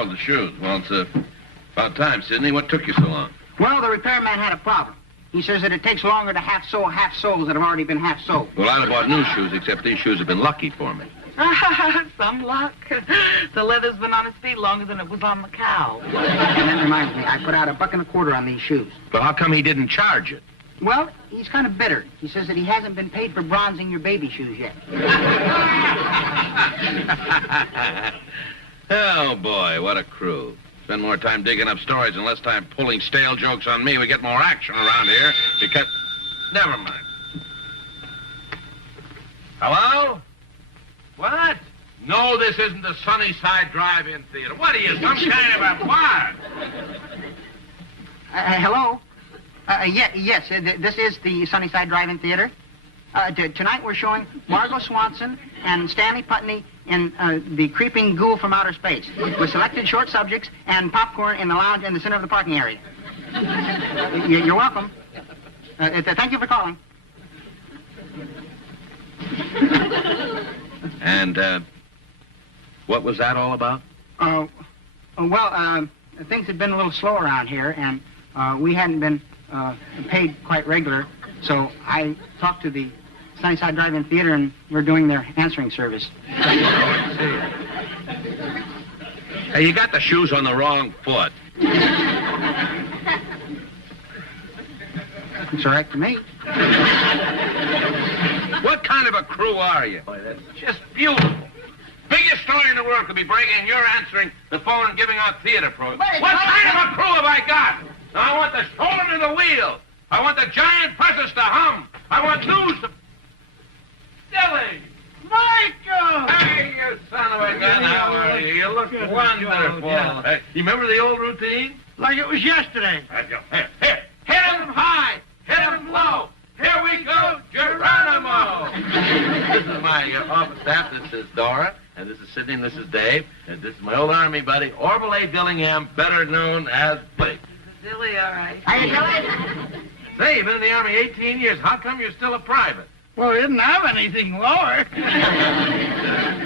Oh, the shoes. Well, it's about time, Sidney. What took you so long? Well, the repairman had a problem. He says that it takes longer to half-sew half-soles that have already been half-sewed. Well, I'd have bought new shoes, except these shoes have been lucky for me. Some luck. The leather's been on its feet longer than it was on the cow. And that reminds me, I put out $1.25 on these shoes. But how come he didn't charge it? Well, he's kind of bitter. He says that he hasn't been paid for bronzing your baby shoes yet. Oh, boy, what a crew. Spend more time digging up stories and less time pulling stale jokes on me. We get more action around here because... Never mind. Hello? What? No, this isn't the Sunnyside Drive-In Theater. What are you, some kind of a bar? Hello? Yes, this is the Sunnyside Drive-In Theater. Tonight we're showing Margot Swanson and Stanley Putney in The Creeping Ghoul from Outer Space, with selected short subjects and popcorn in the lounge in the center of the parking area. You're welcome. Thank you for calling. And, what was that all about? Well, things had been a little slow around here, and we hadn't been paid quite regular, so I talked to the Sunnyside Drive-In Theater, and we're doing their answering service. Hey, you got the shoes on the wrong foot. It's all right to me. What kind of a crew are you? Boy, that's just beautiful. Biggest story in the world could be breaking in. You're answering the phone and giving out theater programs. What kind of a crew have I got? Now, I want the shoulder to the wheel. I want the giant presses to hum. I want news to... Silly! Michael! Hey, you son of a gun, how are you? You look wonderful. Yeah. Hey, you remember the old routine? Like it was yesterday. Here. Hit him high, hit him low. Here we go, Geronimo. This is my office staff. This is Dora, and this is Sidney, and this is Dave, and this is my old army buddy, Orville A. Dillingham, better known as Blake. Dilly, all right. Hey, Dilly. Say, you've been in the Army 18 years. How come you're still a private? Well, we didn't have anything lower.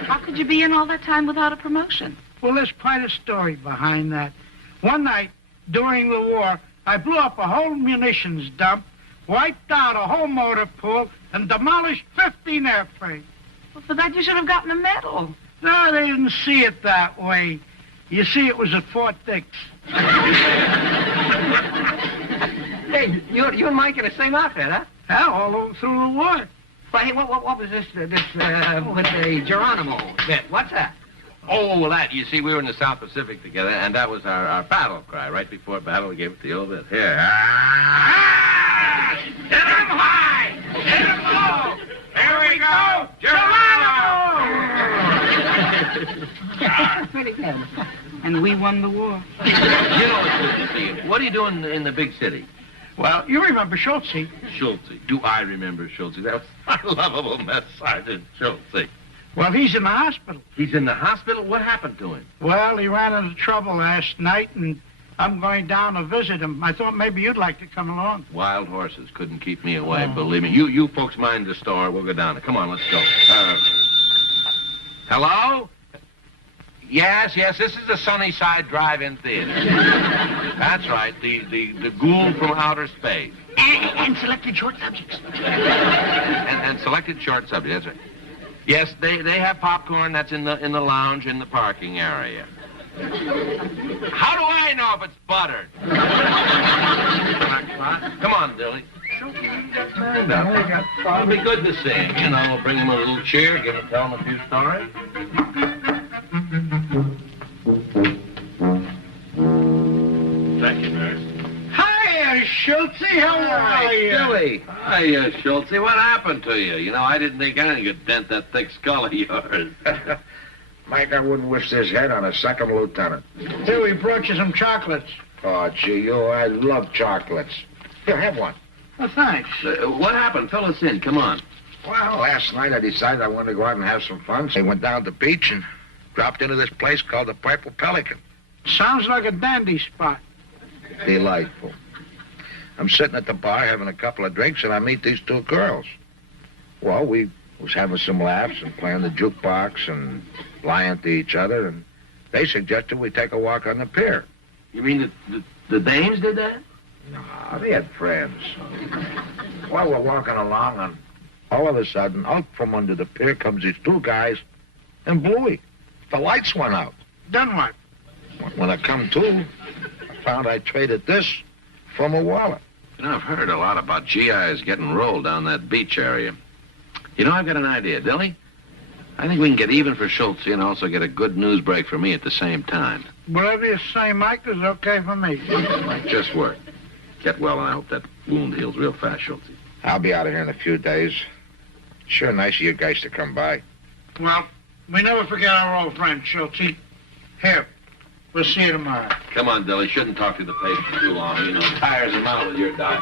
How could you be in all that time without a promotion? Well, there's quite a story behind that. One night, during the war, I blew up a whole munitions dump, wiped out a whole motor pool, and demolished 15 airplanes. Well, for that, you should have gotten a medal. No, they didn't see it that way. You see, it was at Fort Dix. Hey, you and Mike in the same outfit, huh? Yeah, all through the war. But hey, what was this with the Geronimo bit? What's that? Oh, well, that, you see, we were in the South Pacific together, and that was our battle cry. Right before battle, we gave it the old bit. Here. Ah! Hit him high! Hit him low! Here we go! Geronimo! Pretty good. And we won the war. You know, it's good to see you. What are you doing in the big city? Well, you remember Schultze. Schultze. Do I remember Schultze? That's my lovable mess sergeant, Schultze. Well, he's in the hospital. He's in the hospital? What happened to him? Well, he ran into trouble last night, and I'm going down to visit him. I thought maybe you'd like to come along. Wild horses couldn't keep me away, believe me. You folks mind the store. We'll go down there. Come on, let's go. Hello? Yes, this is the Sunnyside Drive-In Theater. That's right, the Ghoul from Outer Space. And selected short subjects. And selected short subjects, that's right. Yes, they have popcorn. That's in the lounge in the parking area. How do I know if it's buttered? Come on, Dilly. Stand up. It'll be good to see him. You know, we'll bring him a little cheer, tell him a few stories. Thank you, nurse. Hiya, Schultze. How are you? Dilly. Hi, Schultze. What happened to you? You know, I didn't think anything could dent that thick skull of yours. Mike, I wouldn't wish this head on a second lieutenant. Here, we brought you some chocolates. Oh, gee, I love chocolates. Here, have one. Oh, thanks. What happened? Fill us in. Come on. Well, last night I decided I wanted to go out and have some fun. So I went down to the beach and dropped into this place called the Purple Pelican. Sounds like a dandy spot. Delightful. I'm sitting at the bar having a couple of drinks, and I meet these two girls. Well, we was having some laughs and playing the jukebox and lying to each other, and They suggested we take a walk on the pier. You mean the dames did that? No, they had friends. Well, we're walking along, and all of a sudden, out from under the pier comes these two guys and Bluey. The lights went out. Then what? When I come to, I found I traded this for my wallet. You know, I've heard a lot about GIs getting rolled down that beach area. You know, I've got an idea, Dilly. I think we can get even for Schultz and also get a good news break for me at the same time. Whatever you say, Mike, is okay for me. Might just work. Get well, and I hope that wound heals real fast, Schultz. I'll be out of here in a few days. Sure nice of you guys to come by. Well, we never forget our old friend, Schultz. Here, we'll see you tomorrow. Come on, Dilly. Shouldn't talk to the patient too long. You know, tires him out with your diet.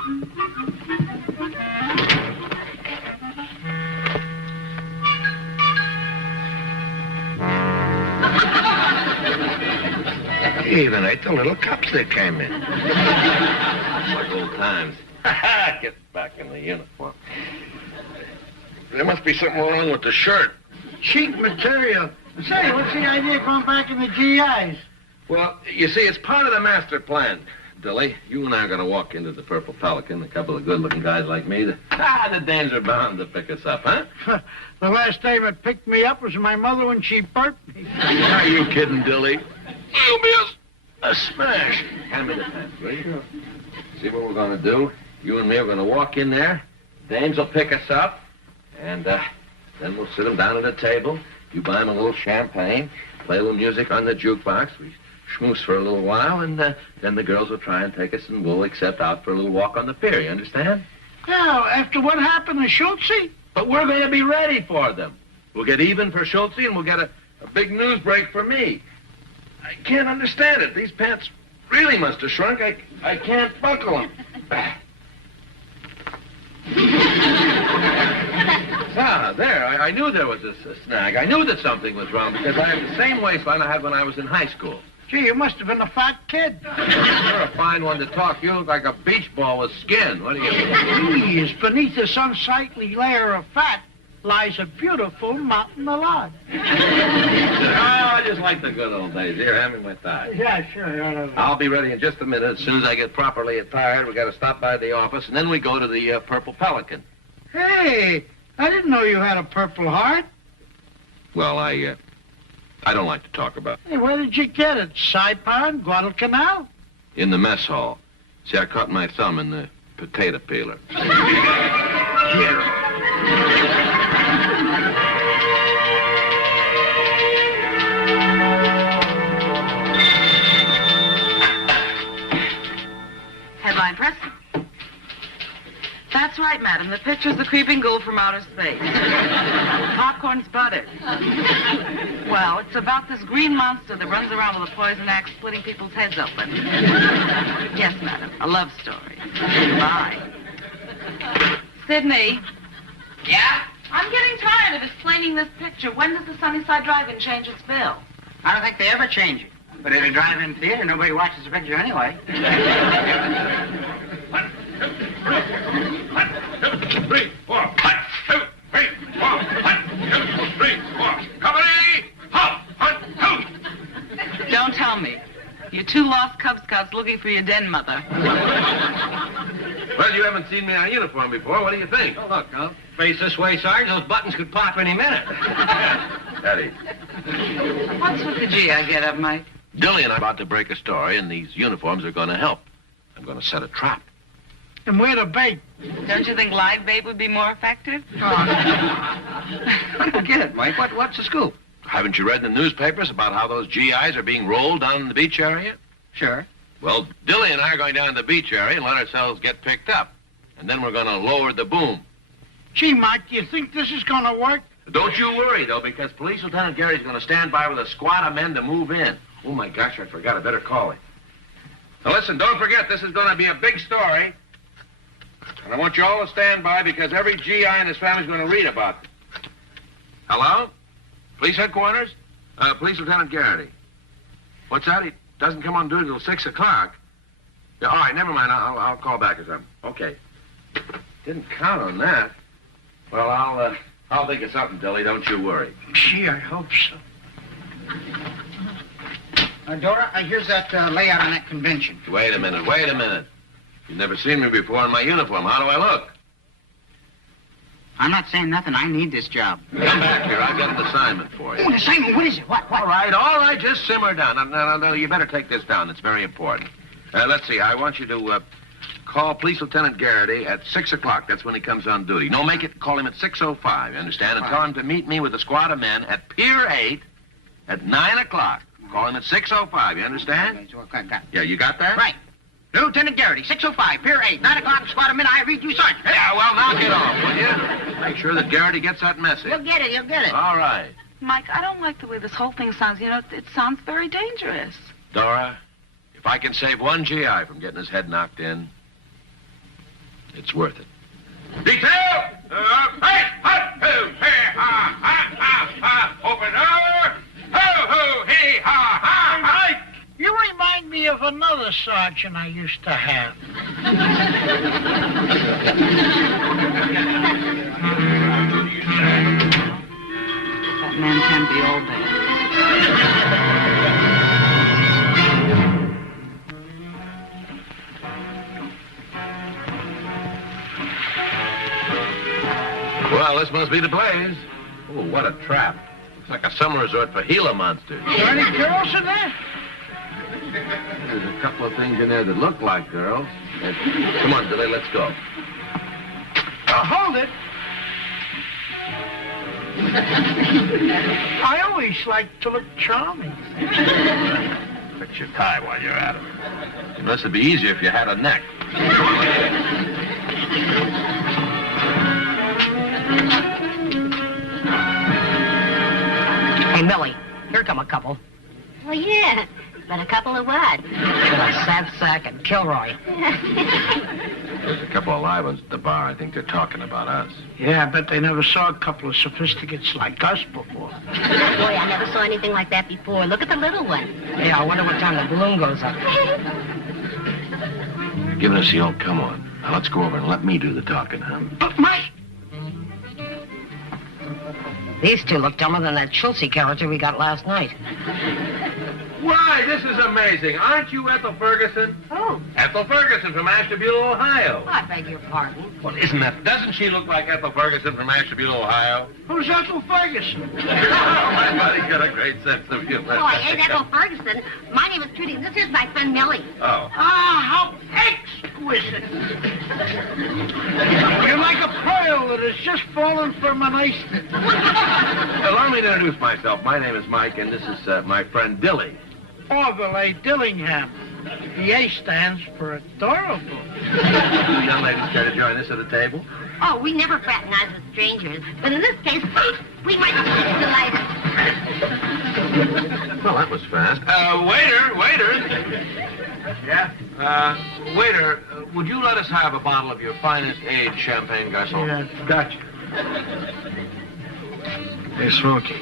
You even ate the little cups that came in. Like old times. Get back in the uniform. There must be something wrong with the shirt. Cheap material. Say, what's the idea of going back in the GIs? Well, you see, it's part of the master plan, Dilly. You and I are going to walk into the Purple Pelican, a couple of good-looking guys like me. The dames are bound to pick us up, huh? The last time it picked me up was my mother when she burped me. Are you kidding, Dilly? You'll be a smash. Hand me the pen, will you? See what we're going to do? You and me are going to walk in there. Dames will pick us up. And then we'll sit them down at a table. You buy them a little champagne, play a little music on the jukebox. We schmooze for a little while, and then the girls will try and take us, and we'll accept out for a little walk on the pier. You understand? Now, after what happened to Schultz? But we're going to be ready for them. We'll get even for Schultz, and we'll get a big news break for me. I can't understand it. These pants really must have shrunk. I can't buckle them. There. I knew there was a snag. I knew that something was wrong because I have the same waistline I had when I was in high school. Gee, you must have been a fat kid. You're a fine one to talk. You look like a beach ball with skin. What do you... Please, beneath this unsightly layer of fat lies a beautiful mountain of lard. Oh, I just like the good old days. Here, hand me my tie. Yeah, sure. I'll be ready in just a minute. As soon as I get properly attired, we got to stop by the office, and then we go to the Purple Pelican. Hey, I didn't know you had a Purple Heart. Well, I don't like to talk about it. Hey, where did you get it? Saipan, Guadalcanal? In the mess hall. See, I cut my thumb in the potato peeler. Here. Headline press. That's right, madam. The picture's the creeping ghoul from outer space. Popcorn's butter. Well, it's about this green monster that runs around with a poison axe splitting people's heads open. Yes, madam. A love story. Bye. Sidney. Yeah? I'm getting tired of explaining this picture. When does the Sunnyside Drive-In change its bill? I don't think they ever change it. But at a drive-in theater, nobody watches the picture anyway. 1, 2, 3, 4. 1, 2, 3, 4. 1, 2, 3, 4. Company! Halt! 1, 2. Don't tell me. You're two lost Cub Scouts looking for your den mother. Well, you haven't seen me on uniform before. What do you think? Oh, look, now, face this way, Sarge. Those buttons could pop any minute. Eddie. What's with the GI get-up, Mike? Dilly and I are about to break a story, and these uniforms are going to help. I'm going to set a trap. And where to bait? Don't you think live bait would be more effective? I don't get it, Mike. What's the scoop? Haven't you read in the newspapers about how those GIs are being rolled down in the beach area? Sure. Well, Dilly and I are going down to the beach area and let ourselves get picked up. And then we're going to lower the boom. Gee, Mike, do you think this is going to work? Don't you worry, though, because Police Lieutenant Gary's going to stand by with a squad of men to move in. Oh, my gosh, I forgot. I better call him. Now, listen, don't forget, this is going to be a big story. And I want you all to stand by because every GI and his family's going to read about it. Hello? Police headquarters? Police Lieutenant Garrity. What's that? He doesn't come on duty till 6 o'clock. Yeah, all right, never mind. I'll call back or something. Okay. Didn't count on that. Well, I'll think of something, Dilly. Don't you worry. Gee, I hope so. Dora, here's that layout on that convention. Wait a minute. You've never seen me before in my uniform. How do I look? I'm not saying nothing. I need this job. Come back here. I've got an assignment for you. Oh, an assignment? What is it? What? All right. Just simmer down. No, you better take this down. It's very important. Let's see. I want you to call Police Lieutenant Garrity at 6 o'clock. That's when he comes on duty. No, call him at 6:05, you understand? And tell him to meet me with a squad of men at Pier 8 at 9 o'clock. Call him at 6:05, you understand? Okay, got it. Yeah, you got that? Right. Lieutenant Garrity, 6:05, Pier 8, 9 o'clock, squad of men. I read you, Sergeant. Yeah, well, knock it off, will you? Make sure that Garrity gets that message. You'll get it. All right. Mike, I don't like the way this whole thing sounds. You know, it sounds very dangerous. Dora, if I can save one GI from getting his head knocked in, it's worth it. Detail! Hey, hot, hoo, hey, ha, ha, open door! Ho, ho, hey, ha, ha, Mike, you remind me of another sergeant I used to have. That man can be all bad. Well, this must be the place. Oh, what a trap. Looks like a summer resort for Gila monsters. Are there any girls in there? There's a couple of things in there that look like girls. Come on, Billy, let's go. Hold it. I always like to look charming. Fix your tie while you're at it. This would be easier if you had a neck. Come on, let's go. Hey, Millie, here come a couple. Well, yeah. But a couple of what? Sad Sack and Kilroy. There's a couple of live ones at the bar. I think they're talking about us. Yeah, I bet they never saw a couple of sophisticates like us before. Boy, I never saw anything like that before. Look at the little one. Yeah, I wonder what time the balloon goes up. You're giving us the old come on. Now let's go over and let me do the talking, huh? But, Mike, These two look dumber than that Chelsea character we got last night. Why, this is amazing. Aren't you Ethel Ferguson? Oh. Ethel Ferguson from Ashtabula, Ohio. I beg your pardon. Well, doesn't she look like Ethel Ferguson from Ashtabula, Ohio? who's Ethel Ferguson? My buddy's got a great sense of humor. Oh, I ain't Ethel Ferguson. My name is Trudy. This is my friend Millie. Oh. Ah, how exquisite. You're like a pearl that has just fallen from an oyster. Allow me to introduce myself. My name is Mike, and this is my friend Dilly. Orville Dillingham. The A stands for adorable. You young ladies care to join us at the table? Oh, we never fraternize with strangers. But in this case, we might be delighted. Well, that was fast. Waiter. Yeah? Waiter, would you let us have a bottle of your finest aged champagne, garçon? Yeah, gotcha. Hey, Smokey.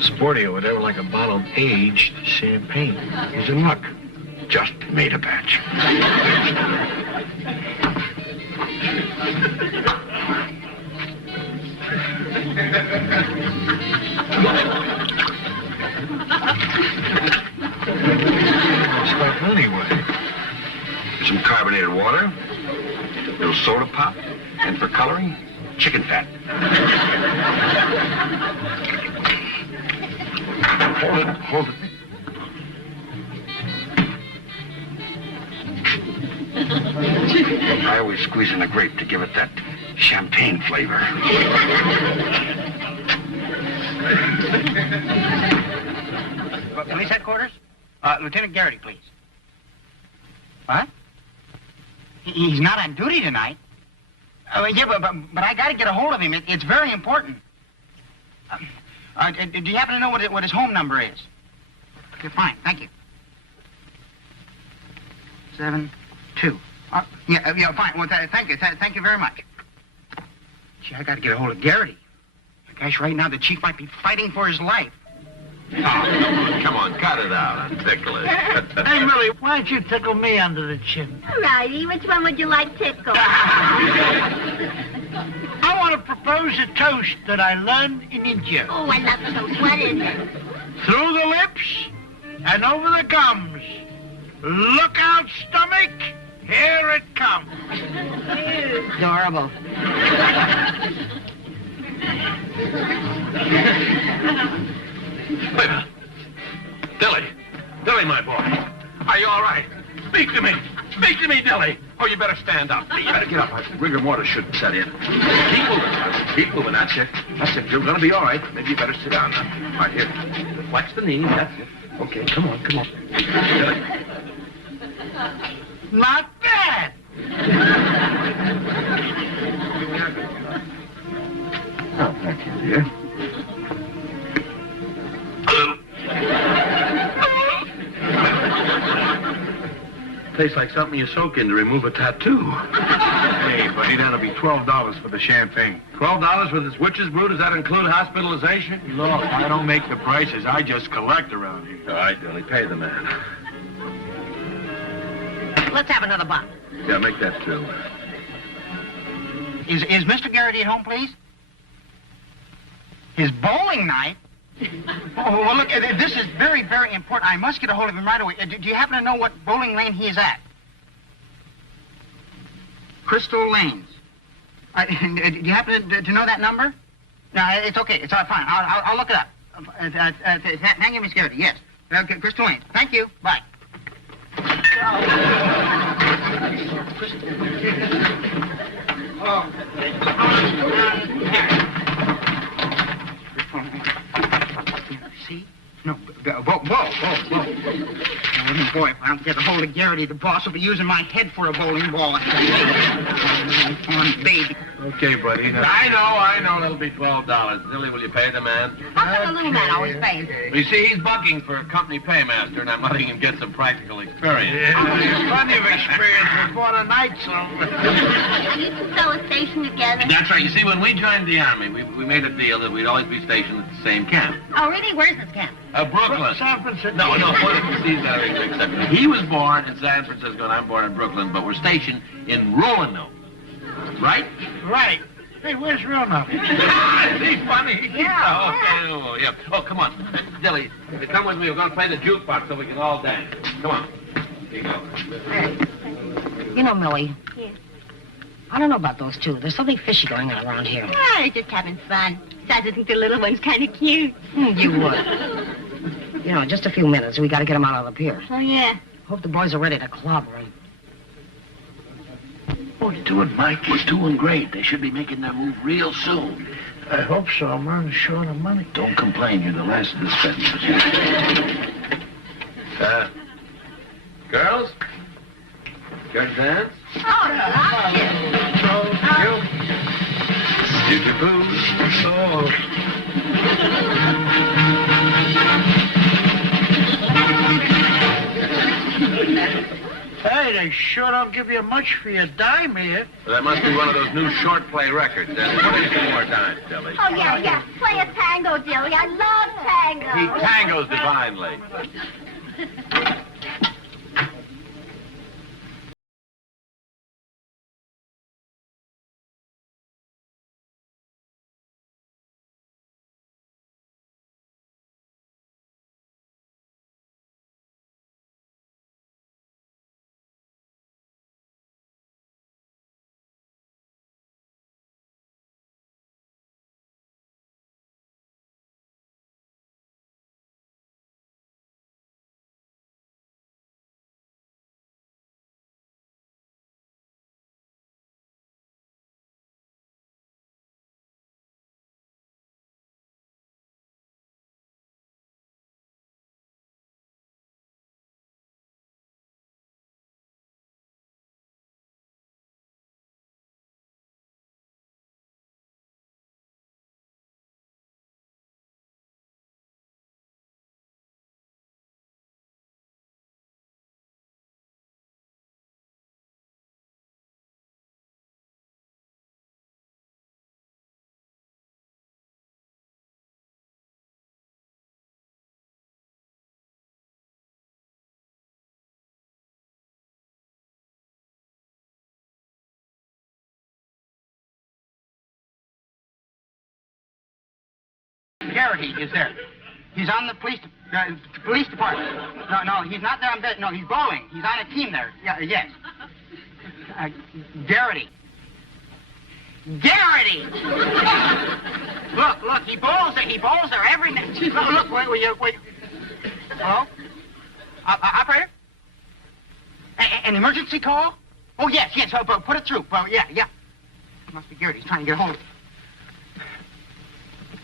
Sporty or whatever, like a bottle of aged champagne. He's in luck. Just made a batch. Stuff anyway. Some carbonated water, a little soda pop, and for coloring, chicken fat. Hold it. I always squeeze in a grape to give it that champagne flavor. Police headquarters? Lieutenant Garrity, please. What? He's not on duty tonight. Yeah, but I got to get a hold of him. It's very important. Do you happen to know what his home number is? Okay, fine. Thank you. 72. Yeah, fine. Well, thank you. Thank you very much. Gee, I got to get a hold of Garrity. Gosh, right now the chief might be fighting for his life. Oh, come on, cut it out and tickle it. Hey, Millie, why don't you tickle me under the chin? All righty. Which one would you like tickled? I want to propose a toast that I learned in India. Oh, I love toast. What is it? Through the lips, and over the gums. Look out, stomach. Here it comes. Adorable. Wait a minute. Dilly, my boy. Are you all right? Speak to me. Speak to me, Dilly. Oh, you better stand up. You better get up. Rigor mortis should set in. Keep moving. Keep moving. That's it. That's it. You're going to be all right. Maybe you better sit down now. All right, here. Flex the knees. That's it. Okay, come on. Dilly. Not bad. Oh, thank you, dear. Tastes like something you soak in to remove a tattoo. Hey, buddy, that'll be $12 for the champagne. $12 for this witch's brood? Does that include hospitalization? Look, I don't make the prices. I just collect around here. All right, Dilly, pay the man. Let's have another bottle. Yeah, make that two. Is Mr. Garrity at home, please? His bowling night? Oh, well, look, this is very, very important. I must get a hold of him right away. Do you happen to know what bowling lane he is at? Crystal Lanes. Do you happen to know that number? No, it's okay. It's all fine. I'll look it up. Thank you, Miss Garrity. Yes. Crystal Lanes. Thank you. Bye. See? No, whoa. Oh, boy, if I don't get a hold of Garrity, the boss will be using my head for a bowling ball. Come on, baby. Okay, buddy. Now. I know. That'll be $12. Dilly, will you pay the man? How come the little man always pays? You see, he's bucking for a company paymaster, and I'm letting him get some practical experience. Plenty of experience before the night's over. Are you two still at station together? That's right. You see, when we joined the Army, we made a deal that we'd always be stationed at the same camp. Oh, really? Where's this camp? Brooklyn. San Francisco. No, one of these guys except he was born in San Francisco, and I'm born in Brooklyn, but we're stationed in Roanoke. Right? Right. Hey, where's Roanoke? Is he funny? Yeah. Oh, yeah. Oh, come on. Dilly, come with me. We're going to play the jukebox so we can all dance. Come on. Here you go. You know, Millie. Yeah. I don't know about those two. There's something fishy going on around here. Oh, they're just having fun. Besides, I think the little one's kind of cute. You would. You know, just a few minutes. We got to get them out on the pier. Oh, yeah. Hope the boys are ready to clobber him. What are you doing, Mike? We're doing great. They should be making their move real soon. I hope so. I'm running short of money. Don't complain. You're the last of the spenders. Girls? Care to dance? Oh, Jiggy-poo. Oh. Hey, they sure don't give you much for your dime here. Well, that must be one of those new short play records. Put in 2 more times, Dilly. Oh, yeah. Play a tango, Dilly. I love tango. He tangos divinely. Garrity is there. He's on the police department. No, he's not there on business. No, he's bowling. He's on a team there. Yeah, yes. Garrity. Garrity! Look, he bowls there. He bowls there every night. Look, wait. Hello? Operator? An emergency call? Oh, yes. Oh, put it through. Well, yeah. It must be Garrity. He's trying to get hold of it.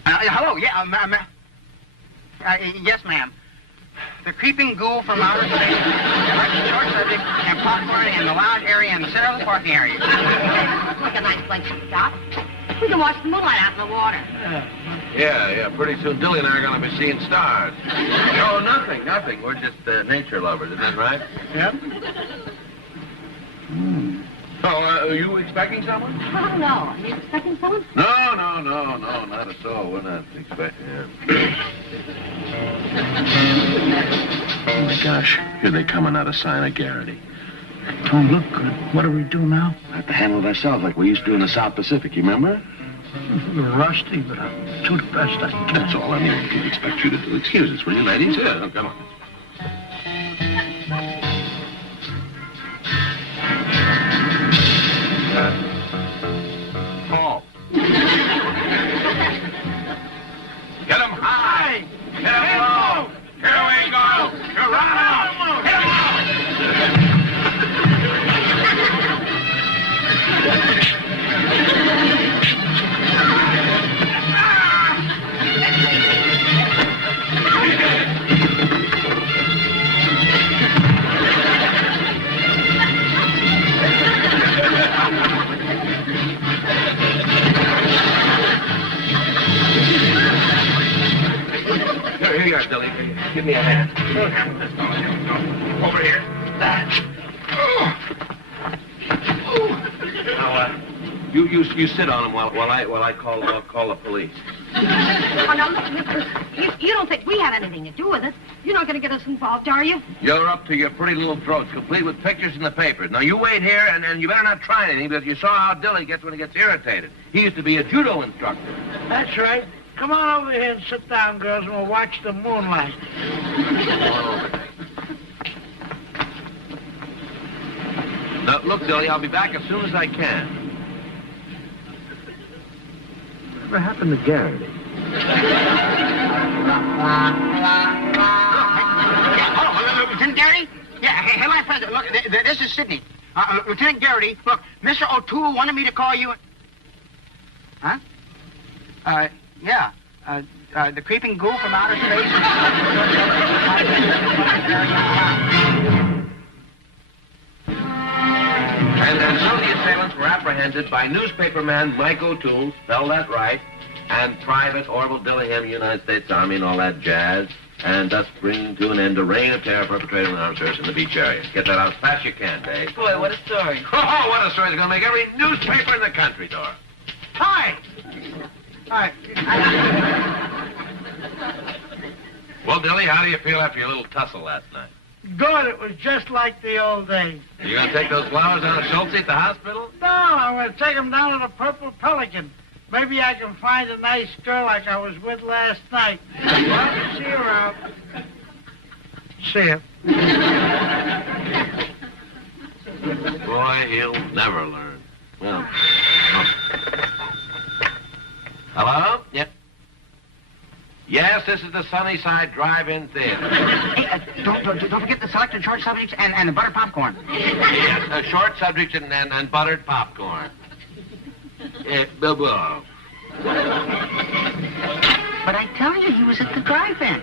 Hello, yeah, yes, ma'am. The creeping ghoul from outer space, the short subject, and popcorn in the lounge area and the center of the parking area. Like a nice place to stop. We can watch the moonlight out in the water. Yeah. Pretty soon Dilly and I are going to be seeing stars. Oh, nothing. We're just nature lovers, isn't that right? Yep. Oh, are you expecting someone? Oh, no. Are you expecting someone? No, not at all. We're not expecting it. Oh, my gosh. Here they come, another sign of Garrity. Don't look good. What do we do now? We have to handle it ourselves like we used to in the South Pacific, you remember? A little rusty, but I'll do the best I can. That's all anyone can expect you to do. Excuse us, will you, ladies? Yeah, come on. Paul. Get him high! Get him low! Here we go! You're right out! Hit him out! Here you are, Dilly. Give me a hand. Over here. Now, you sit on him while I call the police. Oh, now, look, you don't think we have anything to do with it. You're not going to get us involved, are you? You're up to your pretty little throats, complete with pictures in the papers. Now, you wait here, and you better not try anything, because you saw how Dilly gets when he gets irritated. He used to be a judo instructor. That's right. Come on over here and sit down, girls, and we'll watch the moonlight. Now, look, Dilly, I'll be back as soon as I can. Whatever happened to Garrity? Lieutenant Garrity? Yeah, hey, my friend, look, this is Sidney. Lieutenant Garrity, look, Mr. O'Toole wanted me to call you... Huh? Yeah. The creeping ghoul from outer space. And so the assailants were apprehended by newspaperman Mike O'Toole, spell that right, and Private Orville Dillingham, United States Army, and all that jazz, and thus bringing to an end a reign of terror perpetrated on armed service in the beach area. Get that out as fast as you can, Dave. Boy, what a story. Oh, what a story. It's going to make every newspaper in the country, Dora. Hi. Well, Dilly, how do you feel after your little tussle last night? Good. It was just like the old days. Are you going to take those flowers down to Schultz at the hospital? No, I'm going to take them down to the Purple Pelican. Maybe I can find a nice girl like I was with last night. Well, see you around. See ya. Boy, he'll never learn. Well. Hello? Yep. Yes, this is the Sunnyside Drive-In Theater. Hey, don't forget the selected short subjects and the buttered popcorn. Yes, short subjects and buttered popcorn. Boo-boo. But I tell you, he was at the drive-in.